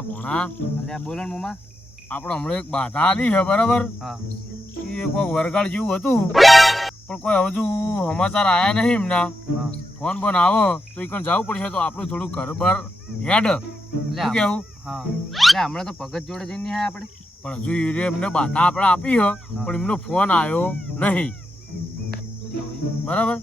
અલ્યા ભોણા અલ્યા બોલો ને મોમાં. આપણે હમણાં એક બાધા આલી છે બરાબર. હા એ કોઈ વરગાડ જેવું હતું પણ કોઈ હજુ સમાચાર આયા નહીં એમના. હા ફોન બોન આવો તો એ કણ જવું પડશે તો આપણું થોડું ઘર બાર હેડ શું કેવું. હા એટલે હમણાં તો ભગત જોડે જઈને નહીં આયા આપણે. પણ હજુ એ એમને બાધા આપણે આપી હ પણ એમનો ફોન આવ્યો નહીં બરાબર.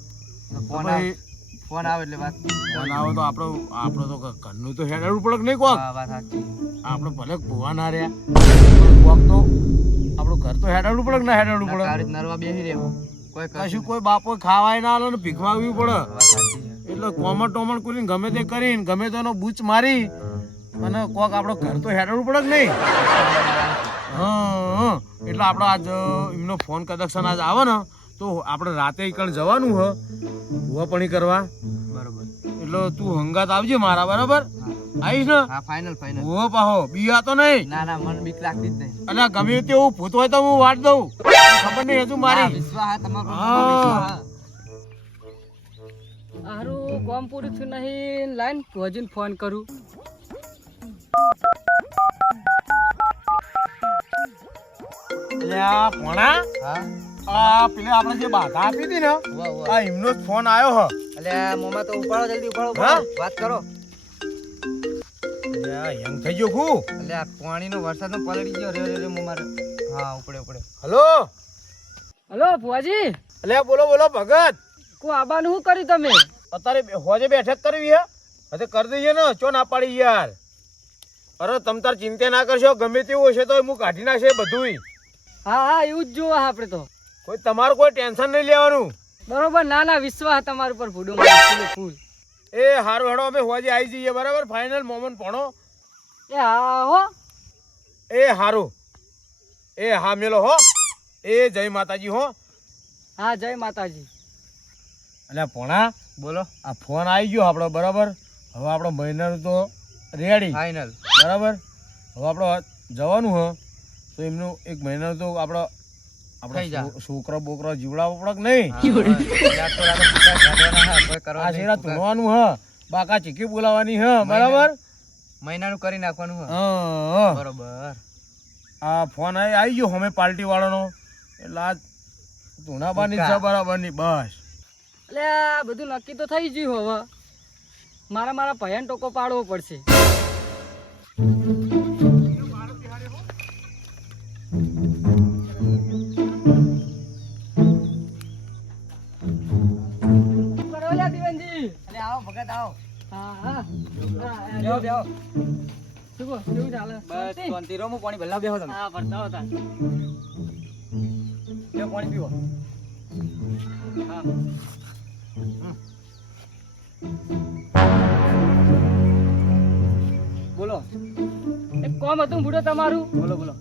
ફોન આવે એટલે વાત ફોન આવો તો આપણો તો ઘરનું તો હેડાડવું પડે કે નહીં કોક. હા વાત સાચી. આપણે ભલે ભૂવા ના રહ્યા પણ કોક તો આપણું ઘર તો હેડાડવું પડે કે ના હેડાડવું પડે. નકારી નરવા બેસી રહેવું કોઈ કશું કોઈ બાપો ખાવાય ના આલે ને ભીખવાવી પડે. વાત સાચી છે. એટલે કોમર ટોમર કરીને ગમે તે કરીને ગમે તેનો બૂચ મારી અને કોક આપણો ઘર તો હેડાડવું પડે કે નહીં. હા એટલે આપણે આજ એમનો ફોન કદક્ષણ આજ આવે ને તો આપણે રાતે કણ જવાનું હ ભૂવાપણી કરવા. બરોબર. એટલે તું હંગાત આવજે મારા બરાબર. આવીશ ને. હા ફાઇનલ ફાઇનલ. ભૂવો પાહો બીયા તો નહીં. ના ના મન બીક લાગતી જ નહીં. એટલે ગમે તેવું ભૂત હોય તો હું વાટ દઉં ખબર નહીં હજુ મારી. વિશ્વાસ હા તમારો હા. વિશ્વાસ. હારું કોમ પૂરું થયું નહીં લાઈન ભોજીને ફોન કરું. અલ્યા ભોણા હા આ પેલે આપણે જે બાધા આપી હતી ને વાહ વાહ. આ એમનો જ ફોન આવ્યો હ. અલ્યા મોમાં તો ઉપાડો જલ્દી ઉપાડો હા? વાત કરો. અલ્યા હેંગ થઈ ગયો હું. અલ્યા પાણીનો વરસાદનો પલળી ગયો રે રે મોમાં. હા ઉપડે ઉપડે. હલો હલો ભુવાજી, અલ્યા બોલો બોલો ભગત. કો આબાનું શું કર્યું તમે? અત્યારે હોજે બેઠક કરવી હે હવે કરી દઈએ ને ચો ના પાડી યાર. અરે તમ તાર ચિંતા ના કરશો ગમે તેવું હશે તો હું કાઢી નાખશે બધુંય. હા હા એવું જ જોવા આપણે તો. કોઈ તમારું કોઈ ટેન્શન નહીં લેવાનું. બરોબર. ના ના વિશ્વાસ તમારા ઉપર ફૂડો મારું ફૂલ. એ હારું હેડો અમે હોજે આવી જઈએ બરાબર ફાઇનલ મોમન ભણો. એ હા હો. એ હારું એ હા મેલો હો. એ જય માતાજી હો. હા જય માતાજી. અલ્યા ભણા બોલો આ ફોન આવી ગયો આપણો બરાબર. હવે આપણો મહિનાનું તો રેડી ફાઇનલ. બરાબર. હવે આપણે જવાનું હ તો એમનું એક મહિનાનું તો આપણો થઈ જા. છોકરો બોકરો જીવડાવવો પડે કે નહીં. આ શેરા ધૂણવાનું હ બાકા ચીકી બોલાવાની હ બરાબર. મહિનાનું કરી નાખવાનું હે. હા બરોબર. આ ફોન આવી ગયો અમે પાર્ટી વાળાનો એટલે આ ધૂણાબાની છે બરાબરની બસ. એટલે આ બધું નક્કી તો થઈ ગયું હવે. મારા ભયાન ટોકો પાડવો પડશે. કરો લ્યા દીવનજી. અલે આવો ભગત આવો. હા હા. બેહો બેહો. શું કહો, કેવું ચાલે? બસ શાંતિ રહો. હું પાણી ભરલા બેહો તમે. હા ભરતા હતા. બેહો પાણી પીવો. હા. બોલો એક કોમ હતું બુડો તમારું. બોલો બોલો.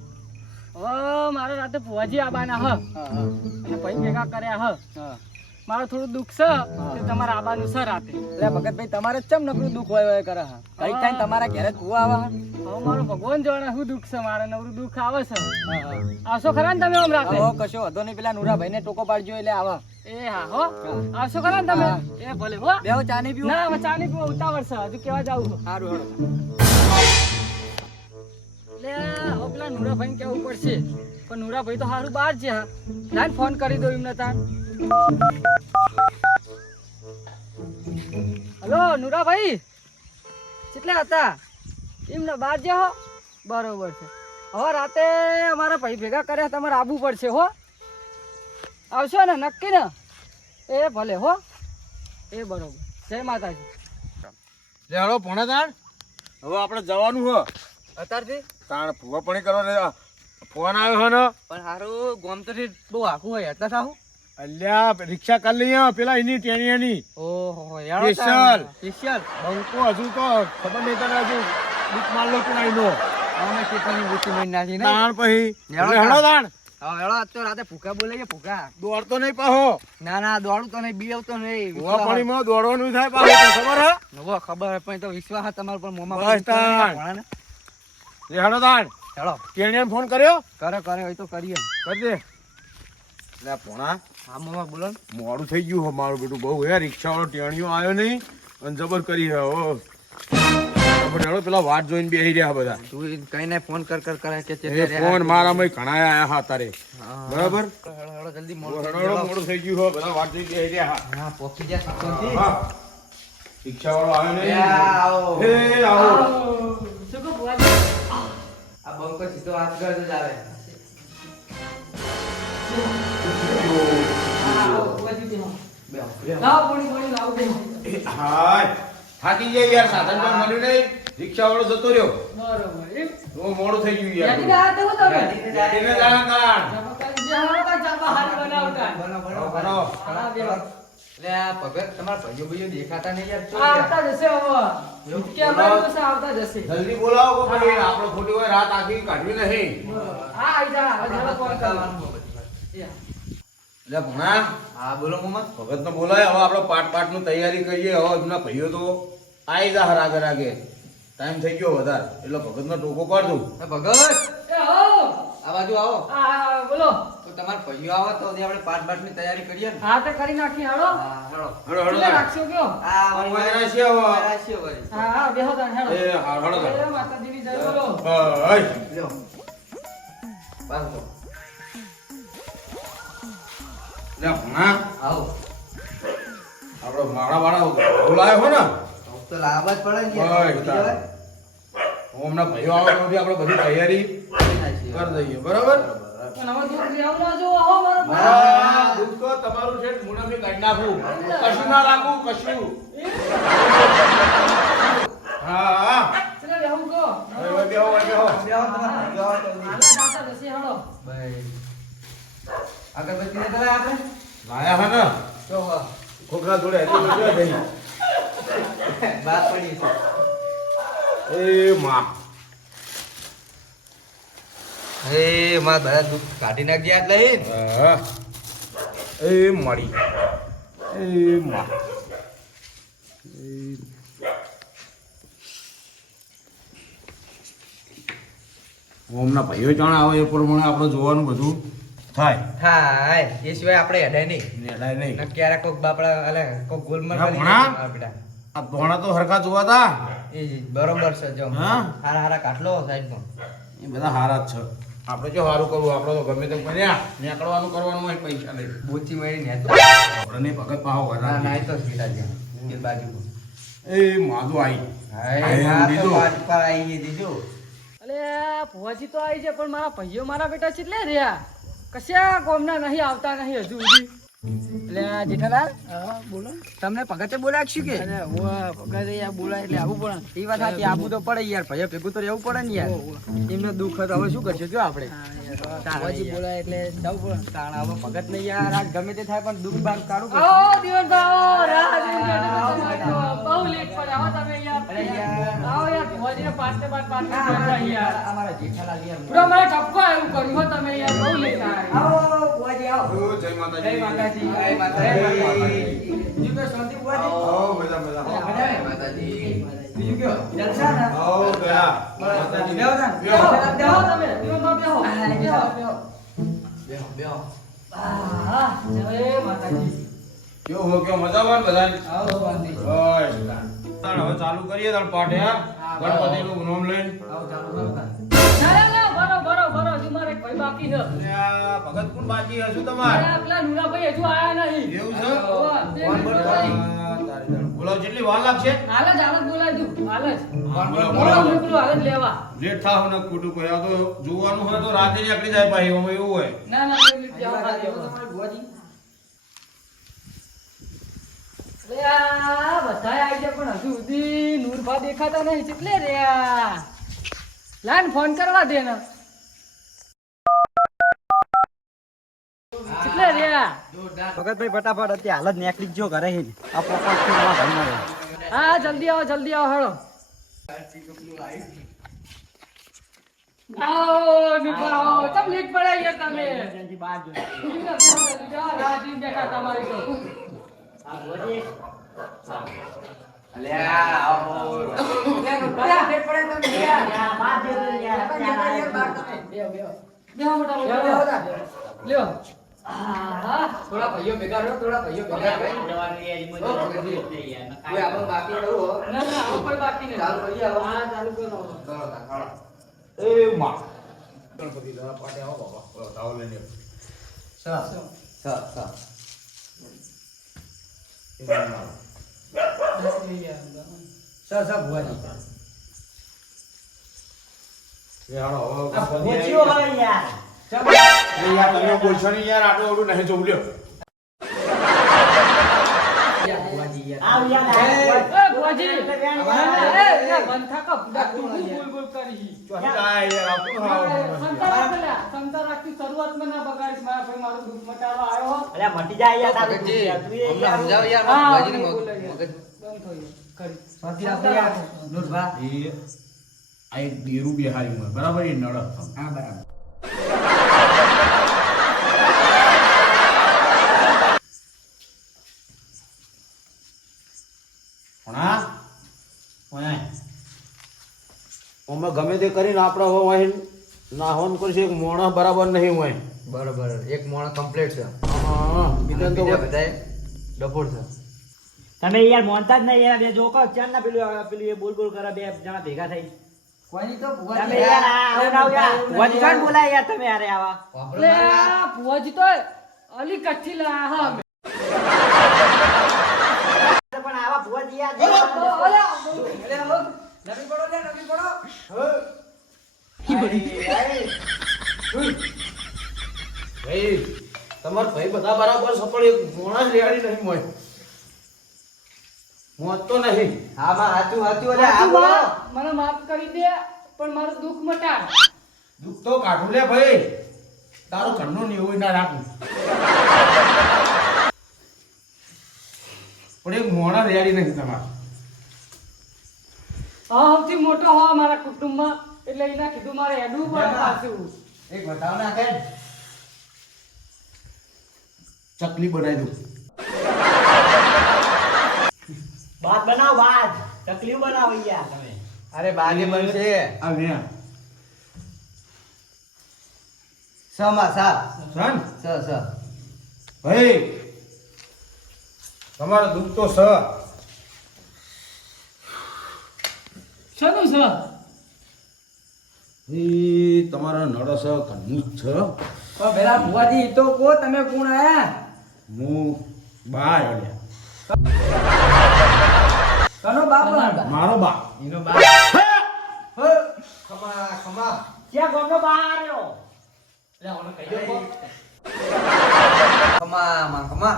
હવે મારે રાતે ભુવાજી આબાના હ હા હા અને ભાઈ ભેગા કર્યા હ. હા. મારે થોડું દુઃખ છે તે તમારે આબાનું છે રાતે. એટલે ભગતભાઈ તમારે ચમ નકરું દુઃખ હોય કરે હા. કઈ ટાઈમ તમારા ઘરે જ કુવા આવે. હવે મારો ભગવાન જાણે શું દુઃખ છે. મારે નવરું દુઃખ આવે છે. હા હા. આવશો ખરા ને તમે આમ રાતે? હો કશો વધો નહીં. પેલા નુરાભાઈ ને ટોકો પાડજો એટલે આવા. એ હા હો. આવશો ખરા ને તમે? એ ભલે હો. બેહો ચા નહીં પીવું. ના હવે ચા નહીં પીવો, ઉતાવળ છે હજુ કેવા જાવું. સારું હેડો. એટલે હવે પેલા નુરાભાઈ ને કેવું પડશે. પણ નુરાભાઈ તો સારું બહાર છે. હા લાઈન ફોન કરી દો એમને તાન. હલો નુરાભાઈ, કેટલા હતા? એમને બહાર જે હો. બરોબર છે. હવે રાતે અમારા ભાઈ ભેગા કર્યા તમારે આવવું પડશે હો. આવશો ને નક્કી ને? એ ભલે હો. એ બરોબર. જય માતાજી. લે હળો ભણા તાણ હવે આપણે જવાનું હ અત્યારથી તાણ ભૂવાપણી કરવા ફોન આવ્યો હે ને. પણ સારું ગોમ તો બહુ આખું હોય એટલા સારું. અલ્યા રિક્ષા કરી લઈએ પેલા એની ટેણીયાની ઓહો સ્પેશિયલ સ્પેશિયલ. બંકો હજુ તો ખબર નહીં તને હજુ બુક માર લો તું આઈનો અમે કેટલી બુકી મહિને નાખી ને. તાણ પછી હેળો હેડો તાણ હવે હેળો આજ તો રાતે ભૂકા બોલે છે ભૂકા. દોડતો નહીં પાહો. ના ના દોડું તો નહીં બીવતો નહીં. ભૂવાપણીમાં દોડવાનું થાય પાહો તને ખબર હે. નવો ખબર પણ તો વિશ્વાસ તમારા પર મોમાં. બસ તાણ. લે હેડો તાણ હેળો ટેણીયાને ફોન કર્યો કરે હોય તો કરીએ. કરી દે. લે ભોણા હા મોમાં બોલો ને. મોડું થઈ ગયું હો મારું બેટું બહુ હે રિક્ષા વાળો ટેણીયો આવ્યો નહીં અને જબર કરી હે હો. હેડો પેલા વાટ જોઈને બેહી રહ્યા બધા તું કઈ ને ફોન કર કે એ ફોન મારામાં ઘણા આયા હા તારે બરાબર જલ્દી મોડું થઈ ગયું હો બધા વાટ જોઈને બેહી રહ્યા હા પોકી જા હા રિક્ષા વાળો આવ્યો નહીં આવો એ આવો શું કહો ભુવાજી? આ બંકો સીધો હાથ કરતો જ આવે આવો, ભુવાજી બેહો. બેહો લાવો, પોણી લાવો, બેહો. હાય થાકી ગયા યાર સાધન પણ મળ્યું નહીં રિક્ષા વાળો જતો રહ્યો બરોબર. એમ? તો મોડું થઈ ગયું યાર યાદી ના હતો તમે? ગાડીને જાણ કર. જમકાઈ બેહો, કાંઈ ચાપા હાથ બનાવતા. બનાવો. હા, બેહો. એટલે આ ભગત તમારા ભાઈઓ દેખાતા નહીં યાર આ આવતા જશે હવે. કે અમારી પાસે આવતા જશે. જલ્દી બોલાવો કે ભાઈ આપણે ખોટી હોય રાત આખી કાઢવી નહીં બરોબર. હા, આવી જા. હવે જરા ફોન કરવાનો. એટલે ભણા હા બોલો મમ્મા ભગતને બોલાય હવે આપણે પાટનું તૈયારી કરીએ હવે એમના ભાઈઓ તો આવી જા હર આગળ આગે ટાઈમ થઈ ગયો વધારે એટલે ભગતનો ટોકો પાડ દઉં ભગત એ હો. આ બાજુ આવો આ બોલો. તો તમારા ભાઈઓ આવો તો આપણે પાઠની તૈયારી કરીએ ને હા, તો કરી નાખી હાલો. હા હેડો હળો હળો કેટલા રાખશો કયો? આ વાયરા છે હવે. રાશિઓ વાળી. હા, હા, બેહો તાણ હેડો. એ હા હળો જય માતાજીની જય બોલો. હઈ લ્યો બાંધો લે ભણા આવો આપણો માળા વાળા બોલાયો હો ને તો લાવવા જ પડે ને હોય, યાર. ભૂલી જવાય. હું હમણાં ભાઈઓ આવવા નથી આપણે બધી તૈયારી કરી નાખીએ. કરી દઈએ બરાબર પણ હવે દૂધ લેવું ના જો આવો મારો હા દૂધ તો તમારું છે મુનામી કાઢી નાખું કશું ના રાખું કશું હા હા ચલે લેવું કો. હવે બેહો બેહો તમારા ભાઈઓ આવો તો આલા દાતા જશે હેડો. ભાઈ અગરબત્તી ને પેલા આપણે લાયા હા ને તો ખોખરા જોડે હતી તો જોઈ ગઈ બાત પડી છે એ માં હે માં બધા દુઃખ કાઢી નાખી એટલે હા એ મળી એ માં ઓમના ભાઈઓ જાણે આવે એ પ્રમાણે આપણે જોવાનું બધું થાય હા એ સિવાય આપણે હેડાય નહીં નેડાય નહીં ને ક્યારે કોક બાપડા અલે કોક ગોલમાલ ના, કરી ભણા. નાખે બેટા આ ભોણા તો હરખા જોવા તા એ બરોબર છે જો હા? હારા હારા કાટલો સાઈડ નો એ બધા હારા જ છે આપણે જો સારું કરવું આપણે તો ગમે તેમ કર્યા નીકળવાનું કરવાનું હોય પૈસા લઈ બોચી મળી ને આપણે નહીં ભગત પાહો ના ના ઘરના એ તો સીધા જ્યાં એ બાજુ એ માધુ આવી હા એ આ તો દીધું. બાજુ પર આવી દીધો અલે ભુવાજી તો આવી છે પણ મારા ભાઈઓ મારા બેટા કેટલે રહ્યા કશા કોમના નહીં આવતા નહીં હજુ સુધી. એટલે જેઠાલાલ હા, બોલો. તમને ભગતે બોલાવ્યું શું કે અરે ભગત યાર બોલાય એટલે આવું પડે. એ વાત સાચી આબુ તો પડે યાર ભાઈ ભેગું તો રહેવું પડે ને યાર એમને દુઃખ હતો હવે શું કરશું જો આપણે ભુવાજી બોલાય એટલે જવું પડે તાણ હવે ભગત ને યાર આજ ગમે તે થાય પણ દુઃખ બાર કાઢું પડશે. આવો દિવાનભાઈ, આવો. રાહ જોઈને બેઠા હતા તમારી તો. બહુ લેટ પડે. આવો તમે યાર. અરે યાર. આવો યાર, ભુવાજીને પાંચને પાંચ બેઠા યાર. અમારા જેઠાલાલ યાર પૂરા મારા ઠપકો એવું કર્યું હો તમે યાર. બહુ લેટ આવ્યા. આવો ભુવાજી આવો જય માતાજી જય માતાજી જય માતાજી બીજું કે શાંતિ ભુવાજી આવો મજા મજા મજા આવે માતાજી બીજું કયો જલસા ને આવો ગયા માતાજી બેહો તા. બેહો, બેહો તમે. દિવાનભાઈ બેહો. બેહો, બેહો. બેહો બેહો આહ, જય માતાજી. કેવું હો કેવું મજામાં ને બધાને આવો શાંતિ બસ તાણ હવે ચાલુ કરીએ તાણ પાઠ યાર ગણપતિનું નામ લઈને આવો ચાલુ કરો તા. ના, ના, ના, બરો, બરો, બરો. હજુ મારે એક ભાઈ બાકી છે. અને આ ભગત કોણ બાકી હશું અરે તમારે આ પેલા નુરાભાઈ હજુ આયા નહીં. એવું છે હોવે, બે મિનિટ બોલાવી. બોલાવ જેટલી વાર લાગશે હાલ જ બોલાવી દઉં. હાલ જ. બોલાવો, બોલાવો, બોલાવો. મોકલું હાલ જ લેવા. લેટ થાવ ને ખોટું કોઈ આ તો જોવાનું હોય તો રાતે નીકળી જાય ભાઈ એમાં એવું હોય ના, ના, બે મિનિટ લેવા ખાલી લેવા. તમારે ભુવાજી અરે આ બધાય આવી ગયા પણ હજુ સુધી નૂરભા દેખાતા નહીં. કેટલે રહ્યા? લાઈન ફોન કરવા દે ને. કેટલે રહ્યા? ભગતભાઈ ફટાફટ અત્યારે હાલ જ નીકળી જ જો ઘરે હી આ પોપટ થી નવા ભાઈ મળે હા, જલ્દી આવો, જલ્દી આવો, હેડો. આવો, નૂરભા, આવો. ચમ લેટ પડાય યાર તમે. રાહ જોઈને બેઠા તમારી તો. અલ્યા આવો બેહો, મોટા ભાઈ, બેહો. લ્યો. થોડા ભાઈઓ ભેગા રહો, થોડા ભાઈઓ ભેગા રહો. કોઈ આપણો બાકી રહો. ના ના આવું કોઈ બાકી નહીં. ચાલુ કરીએ હવે. હા ચાલુ કરો. ચાલો, ચાલો. એ માં ગણપતિ દાદા પાટે આવો બાબા તાવ લઈને સ ભુવાજી. એ હાલો હવે પહોંચ્યો હવે યાર. એ યાર તમે બોલશો નહીં યાર આટલું ઓડું નહીં જોવું લ્યો ભુવાજી યાર. આવ યાર. એ ભુવાજી. એ બંધ થાકો. તું બોલ બોલ કરી. ચાય યાર આપણું હાવ સંતા રાખતી શરૂઆતમાં ના બગાડીશ. મારા ભાઈ મારું દુઃખ મટાડવા આવ્યો હો. અરે મટી જાય યાર તારું ભગતજી, તું એ અમને યાર સમજાવો યાર. હા, ભુવાજીને બોલો મગજ. યાર. બંધ થયું. કરી. શાંતિ રાખો યાર. નૂરભા. એ આ એક દેરું બિહારી હોય બરાબર એ નડક હા, બરાબર. ભણા ઓય અમે ગમે તે કરીને આપણે હોય નાહન કરશે એક મોણા બરાબર નહીં હોય બરાબર. એક મોણ કમ્પ્લીટ છે. હા બીજા તો બીજા બધાય ડફોડ છે. તમે યાર મોનતા જ નહીં યાર બે જોકો ચાર ના પેલું એ બોલ બોલ કરે બે જણા ભેગા થઈ કોઈની તો તમે ભુવાજી યાર આવ યાર વજ કોણ બોલાય યાર તમે યાર આવા વાપરો લે ના. આ ભુવાજી તો અલી કચ્છી લા હા. પણ આવા ભુવાજી યાર અલે નવી પડો લે, નવી પડો. ભાઈ તમાર ભાઈ બધા બરાબર છે પણ એક મોણા જ રેડી નહીં મોય મોત તો નહીં હા માં હાચું હાચું. અરે આ બોલો. મને માફ કરી દે પણ મારું દુઃખ મટાડ. દુઃખ તો કાઢું લે ભાઈ તારો ઘરનું નિયમ ના રાખું પણ એક મોણા રેડી નહીં તમારે સૌથી મોટો હો મારા કુટુંબમાં એટલે એના કીધું મારે એડવું પડે પાછું. એક બતાવ ના કે ચકલી બનાવી દઉં બાદ બનાવ બાદ તકલીફ બનાવો યાર તમે અરે બાગે બનશે. આ લે સમા સા સન સ ભાઈ તમારો દુઃખ તો સ શાનું છે? એ તમારા નડસ ઘરનું જ છે પણ પેલા ભુવાજી ઈ તો કો તમે કોણ આયા? હું બા અલ્યા કનો બાપ? મારો બા ઈનો બાપ. ખમા ખમા. ક્યાં ગોમનો બહાર આવ્યો લે ઓને કહી દો કો. ખમા માં ખમા.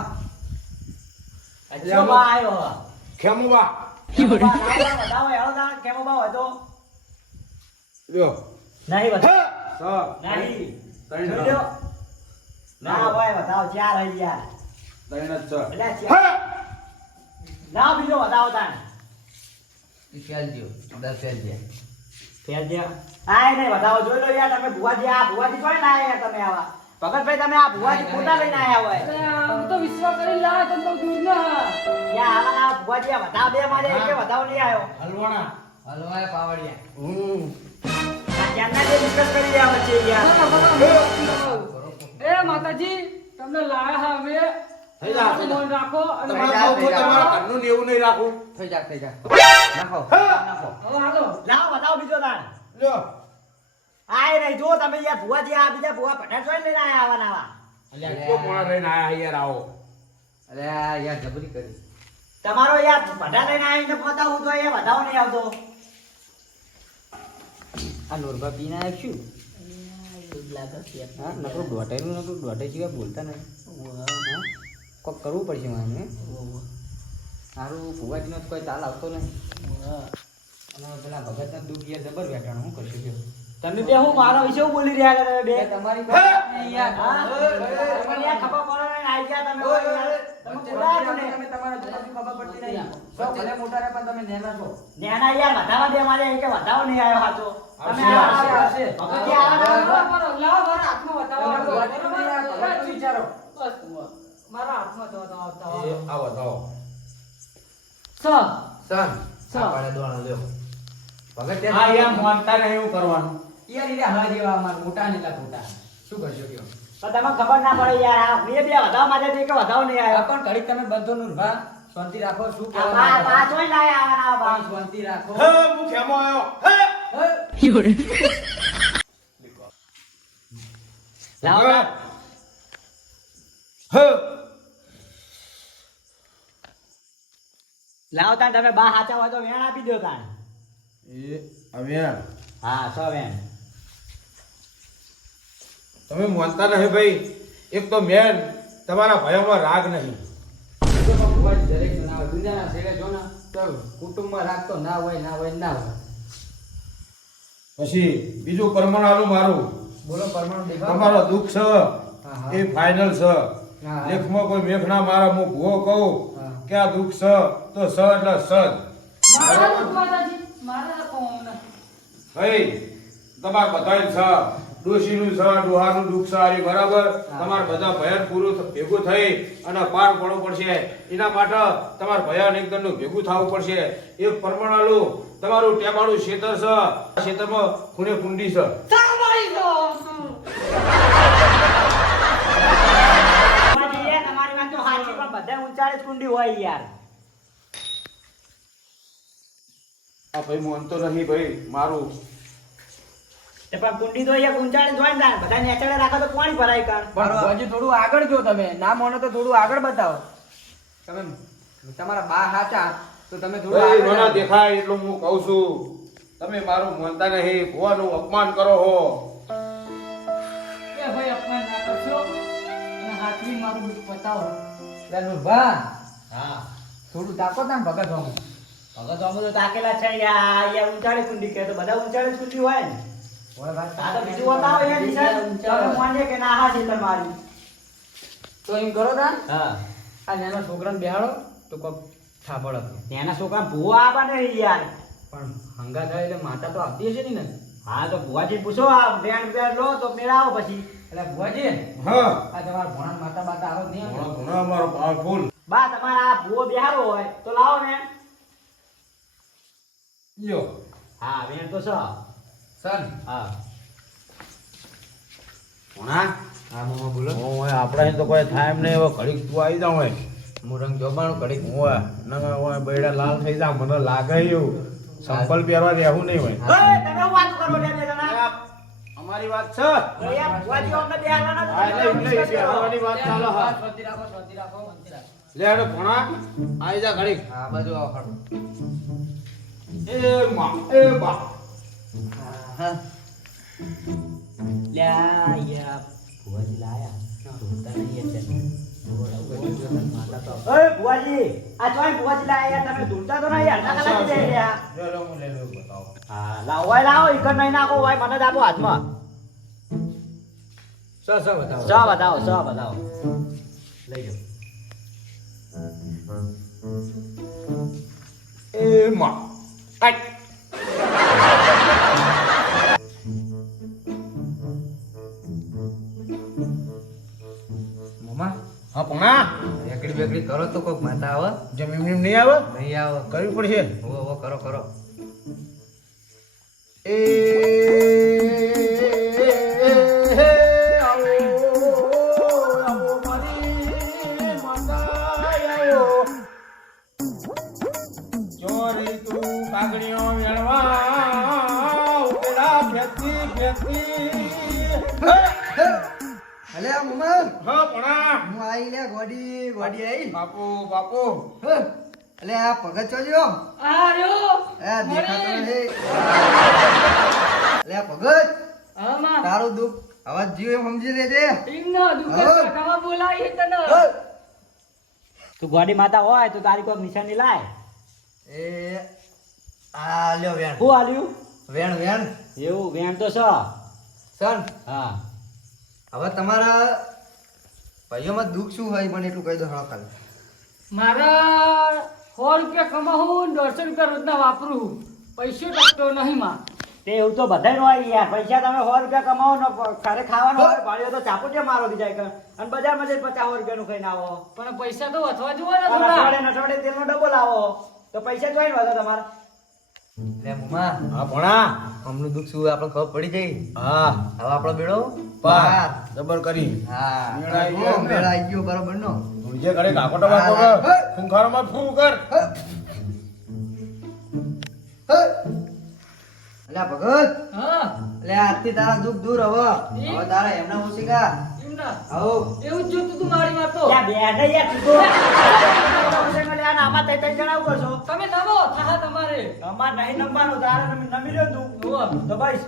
અચ્છા બા આવ્યો ખેમુ બા બતાવો હેળો ના કેમો બા હોય તો લ્યો નહીં બતાવો સ નહીં ત્રણ જોઈ લો. ના હોય બતાવો ચાર હઈ યાર ત્રણ જ એટલે ચાર ના બીજો બતાવો તાન ઈ ફેલ દ્યો. 10 ફેલ દે. ફેર દે આય નહીં બતાવો જોઈ લો યાર તમે ભુવાજી આ ભુવાજી કોઈ ના યાર તમે આવા ભગતભાઈ તમે આ ભુવાજી ખોટા લઈને આયા હોય અરે આમ તો વિશ્વાસ કરી લાવે તો બહુ દૂર ના. યા આવા ભુવાજી આ બતાવો બે મારે એક બતાવો નહીં આવ્યો હલવાણા હલવાય પાવડિયા. આ ક્યારના જે ડિસ્કસ કરી રહ્યા વચ્ચે યાર એ માતાજી તમને લાયા હા અમે થઈ જા, થઈ જા. મન રાખો અને તમારા થઈ જા. તમારા ઘરનું એવું નહીં રાખું થઈ જા થઈ જા. નાખો નાખો. હવે હાલો. લાવો બતાવો બીજો તાણ લ્યો આય નહીં જો તમે યાર ભુવાજી આ બીજા ભુવા ભટા જોઈ લઈને આયા આવા નાવા અલ્યા કયો મોણા લઈને આયા યાર આવો અરે આ યાર જબરી કરી. તમારો યાર ભટા લઈને આવીને બતાવું તો એ બતાવો નહીં આવતો આ નોરબા પીને આવ્યો છું. હા નકરું દોઢાઈનું નકરું દોઢાઈ સિવાય બોલતા નહીં. હા કોક કરવું પડશે મને. સારું ભુવાજીનો તો કોઈ તાલ આવતો નહીં. અને પેલા ભગતના દુઃખ યાર જબર વેટાણું શું કરશું કયો? તમે બે હું મારા વિશે હું બોલી રહ્યા હતા તમે બે તમારી પાસે નહીં યાર. હા? તમને યાર ખબર પડે નહીં આઈ ગયા તમે યાર. તમે બોલાયા છો ને. તમે તમારા જોડેથી ખબર પડતી નહીં. સો ભલે મોટા રે પણ તમે નેના છો. નેના યાર બતાવા દે મારે કે બતાવો નહીં આવ્યો હાચો તમે આવશે, આ- આવશે. ભગતજી આવા લાવો ના મારો હાથમાં બતાવો. તમે ભુવાજીનું નહીં યાર, ભગતનું વિચારો. બસ બુવા. મારા હાથમાં તો બતાવો, બતાવો. એ આવો આવો સ. સન સ. આ પાડે દોણા લ્યો. ભગત હા યાર માનતા નહીં એવું કરવાનું યાર ઈને હવા જેવા અમાર મોટા ને લા ખોટા. શું કરશો કયો? તો તમને ખબર ના પડે યાર આ બે વધાવ માટે તો એક વધાવ નહીં આ આવ્યો પણ ઘડીક તમે બંધો નુરભા શાંતિ રાખો શું આ કહેવા બા માંગો બા છો? જોઈ લાયા આવાના બા પણ શાંતિ રાખો હે હું ખેમો આવ્યો હે લાવો હે હે લાવો તાન તમે બા હાચા હોય તો વેણ આપી દો તાન એ આવ્યા હા સો વેણ તમે માનતા નહીં ભાઈ એક તો મેન તમારા ભયામાં રાગ નહીં તો પણ ભુવાજી દરેક જણા હોય. દુનિયાના છેડે જો ને તો કુટુંબમાં રાખતો ના હોય ના હોય ના હોય. પછી બીજું પરમાણુ મારું બોલો પરમાણુ દેખાડો. તમારો દુઃખ છે હા. એ ફાઇનલ છે હા. લેખમાં કોઈ મેઘ ના મારા હું ભૂવો કહું હા. કે આ દુઃખ છે તો સ એટલે સજ મારા દુઃખ માતાજી મારા કોમ નથી. ભાઈ તમાર બધાય છે ડોશીનું છે ડોહાનું દુઃખ છે આરી બરાબર તમાર બધા ભયાન પૂરું ભેગું થઈ અને પાર પડવું પડશે એના માટે તમાર ભયાન એકદમનું ભેગું થવું પડશે એક પરમાણુ તમારું ટેબાળું ક્ષેત્ર છે આ ક્ષેત્રમાં ખૂણે કુંડી છે સાંભળી લો. તમારી વાત તો સાચી પણ બધા ઊંચાળે જ કુંડી હોય યાર આ ભાઈ માનતો નહીં ભાઈ મારું તે પણ કુંડી તો અહીંયા ઊંચાળે જ હોય ને તાન. બધા નેચડે રાખો તો પાણી ભરાય કાઢ પણ ભુવાજી થોડું આગળ જો તમે ના માનો તો થોડું આગળ બતાવો તમે તમારા બા હાચા તો તમે થોડું ભાઈ આગળ મને જાઓ. દેખાય એટલું હું કહું છું તમે મારું માનતા નહીં ભુવાનું અપમાન કરો હો એ ભાઈ અપમાન ના કરશો અને હાથવી મારું દુઃખ બતાવો. લે નુરભા હા થોડું તાકો તા ને ભગત હોમું. ભગત અમુ તો તાકેલા છે યાર અહીંયા ઊંચાળે કુંડી કહે તો બધા ઊંચાળે જ કુંડી હોય ને ઓય વાત આ તો બીજું બતાવો યાર નિશાન તમે માનીએ કે ના હા છે તમારી તો એમ કરો તા હા આ નાના છોકરાને બેહાડો તો કોક થાપડ હતો એના છોકરા ભૂવો આપા ને યાર પણ હંગા થાય એટલે માતા તો આવતી હશે ને હા તો ભુવાજી પૂછો આ વેણ વેણ લો તો મેળાવો પછી એટલે ભુવાજી હા આ તમારા ભણા માતા બાતા આવો જ નહીં ઘણો ઘણો અમારો પાવરફુલ બા તમારા આ ભૂવો બેહારો હોય તો લાવો વેણ યો હા વેણ તો છે સન હા ભણા હા મામા બોલો ઓય આપણા તો કોઈ થાય એમ નહીં હવે ઘડીક તું આવી જાવ હોય હું રંગ જોબાણું ઘડીક ઓય ના ઓય બૈડા લાલ થઈ જા મને લાગે એવું સંપલ પહેરવા દેવું નહીં હોય ઓય તમે હું વાત કરો લે બે જણા અમારી વાત છે યાર ભુવાજી અમને બેહારવાના હા, એટલે એમને એ બેહારવાની વાત ચાલે હા શાંતિ રાખો શાંતિ રાખો શાંતિ રાખો લે હેડો ભણા આવી જા ઘડીક હા બાજુ આવો ખડો એ માં એ બા હા લ્યા યાર ભુવાજી લાયા ઢોલતા નહીં એટલે માતા તો ઓય ભુવાજી આ ચોય ભુવાજી લાયા યાર તમે ઢોલતા તો નહીં યાર ના કલાક દે યાર લે લે હું લે લે બતાવો હા લાવો ઓય લાવો ઈકર નહીં નાખો ઓય મને જ આપો હાથમાં સ બતાવો સ બતાવો લઈ જાઓ એ માં આય મામા હા ભણા એકડી બેકડી કરો તો કોક માતા આવે જેમ એમ નહીં આવે નહીં આવે કરવી પડશે ઓ કરો કરો એ આવો આવો મારી માતા ચોરી તું કાગડીઓ વેણવા ઉતરા ફેંકી અલે આ મામા હા ભણા હું આઈ લે ગોડી ગોડી આઈ બાપુ બાપુ અલે આ ભગત ચોજો આ રહ્યો. આ દેખાતો મળી. નથી અલે આ ભગત હા માં તારું દુઃખ અવાજ જીવ એમ સમજી લેજે એમનો દુઃખ હા. કાકામાં બોલાવી તને. તું ગોડી માતા હોય તો તારી કોઈ નિશાની લાય એ આ લ્યો વેણ હું આલ્યું વેણ વેણ એવું વેણ તો છે સન હા હવે તમારા ભાઈઓમાં દુઃખ શું હોય મને એટલું કહી દો હળો ખાલી મારા 100 રૂપિયા કમાવું ને 150 રૂપિયા રોજના વાપરું પૈસો ટકતો નહીં માં. તે એવું તો બધાય હોય યાર પૈસા તમે 100 રૂપિયા કમાવો ને ઘરે ખાવાનો હોય ભાડ્યો તો ચાપો કે મારો બીજા એક અને બજારમાં જઈને 50 રૂપિયાનું ખાઈને આવો પણ પૈસા તો વધવા જોવે ને થોડા. નટવડે તેલનો ડબ્બો લાવો તો પૈસા જોઈને વધો તમારે લે મુમા હા ભણા હમનું દુઃખ શું આપણે ખબર પડી જઈ હા હવે આપણો બેડો પાર જબર કરી હા મેળાઈ ગયો. મેળાઈ ગયો બરોબર નો જે ઘરે કાકોટો બાકો કર ખૂંખારોમાં ફૂ કર અલ્યા ભગત હા અલ્યા આજથી તારા દુઃખ દૂર હવે હવે તારા એમના ઓછીકા એમના આવો એવું જ જોતું તું મારી વાતો યા બે નહીં યાર તું તો. લે આ આમાં તઈ તઈ જણાવું કરશો તમે નવો થાહા તમારે અમાર નહીં નમવાનું તારે નમી લ્યો તું ઓવા. તો બસ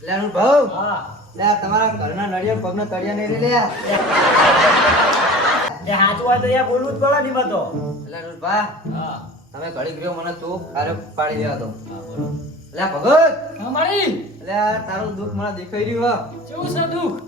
અલ્યા નું ભાવ હા અલ્યા તમારા ઘરના નડિયા પગના તળિયા નહીં લે લ્યા એ હાચું હોય તો યાર બોલવું જ પડે નહીં બધો અલ્યા નું ભા હા તમે ઘડી ગયો મને તું આરે પાડી દેવા દો હા બોલો અલ્યા ભગત અમારી અલ્યા તારું દુઃખ મને દેખાઈ રહ્યું કેવું છે દુઃખ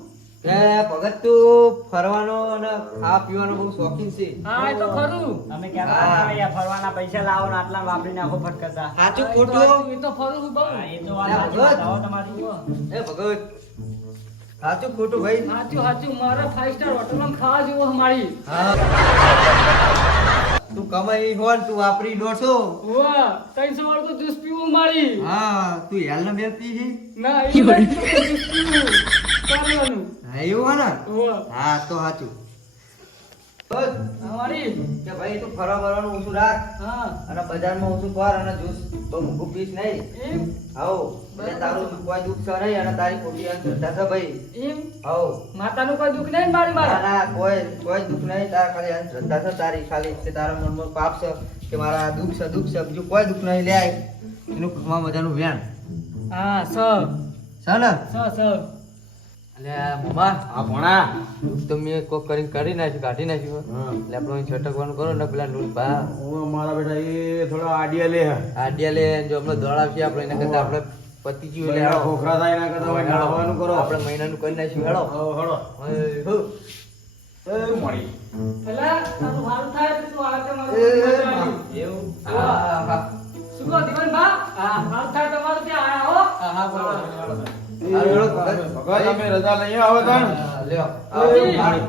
કે ભગત તું ફરવાનો અને ખાવા પીવાનો બહુ શોખીન છે હા એ તો ખરું તમે કહેતા હતા ને યાર ફરવાના પૈસા લાવો ને આટલા વાપરી નાખો ફટકતા સાચું એ તો ખોટું સાચું, એ તો ફરું છું બહુ હા, એ તો વાત યા, સાચી ભગત. બતાવો તમારી એ ભગત સાચું ખોટું ભાઈ સાચું સાચું મારા 5 સ્ટાર હોટલમાં ખાવા જેવો અમારી હા તું કમાઈ હોન તું વાપરી દોઢસો ઓવા 300 વાળું તો જ્યુસ પીવું મારી હા તું હેલ ને બે પી છે ના એ જ્યુસ પીવું ચાલવાનું હા એવું હે ને ઓવા હા તો સાચું બસ અમારી કે ભાઈ તું ફરવા ફરવાનું ઓછું રાખ હા અને બજારમાં ઓછું કર અને જ્યુસ બહુ મૂકું પીશ નહીં એમ આવો એટલે તારું કોઈ દુઃખ છે નહીં અને તારી ખોટી અંધશ્રદ્ધા છે ભાઈ એમ આવો માતાનું કોઈ દુઃખ નહીં મારી ના મારા ના કોઈ દુઃખ નહીં તારા ખાલી અંધશ્રદ્ધા છે તારી ખાલી તે તારા મનમાં પાપ છે કે મારા આ દુઃખ છે બીજું કોઈ દુઃખ નહીં લે એનું ખમા મજાનું વ્યાણ હા સ છે ને સ અલ્યા મમ્મા આ ભણા દુઃખ તો મેં કોક કરીને કાઢી નાખ્યું હા. એટલે આપણે અહીં છટકવાનું કરો ને પેલા નૂર બા ઓ મારા બેટા એ થોડા આડિયા લે આડિયા લે જો આપણે દોડાવશે આપણે એના કરતા આપણે પતિ જીવ લે બેટા ખોખરા થાય એના કરતા હોય નાહવાનું કરો આપણે મહિનાનું કરી નાખ્યું હેડો હળો હો. એ મળી પેલા તારું હારું થાય તો તું આ તે એ મારું માં. એવું હા હા શું કહો દીવાન બા હા હારું થાય તમારું ત્યાં આયા હો હા હા બોલો ભગત અમે રજા લઈએ આવે તાણ લ્યો આવજી. મળી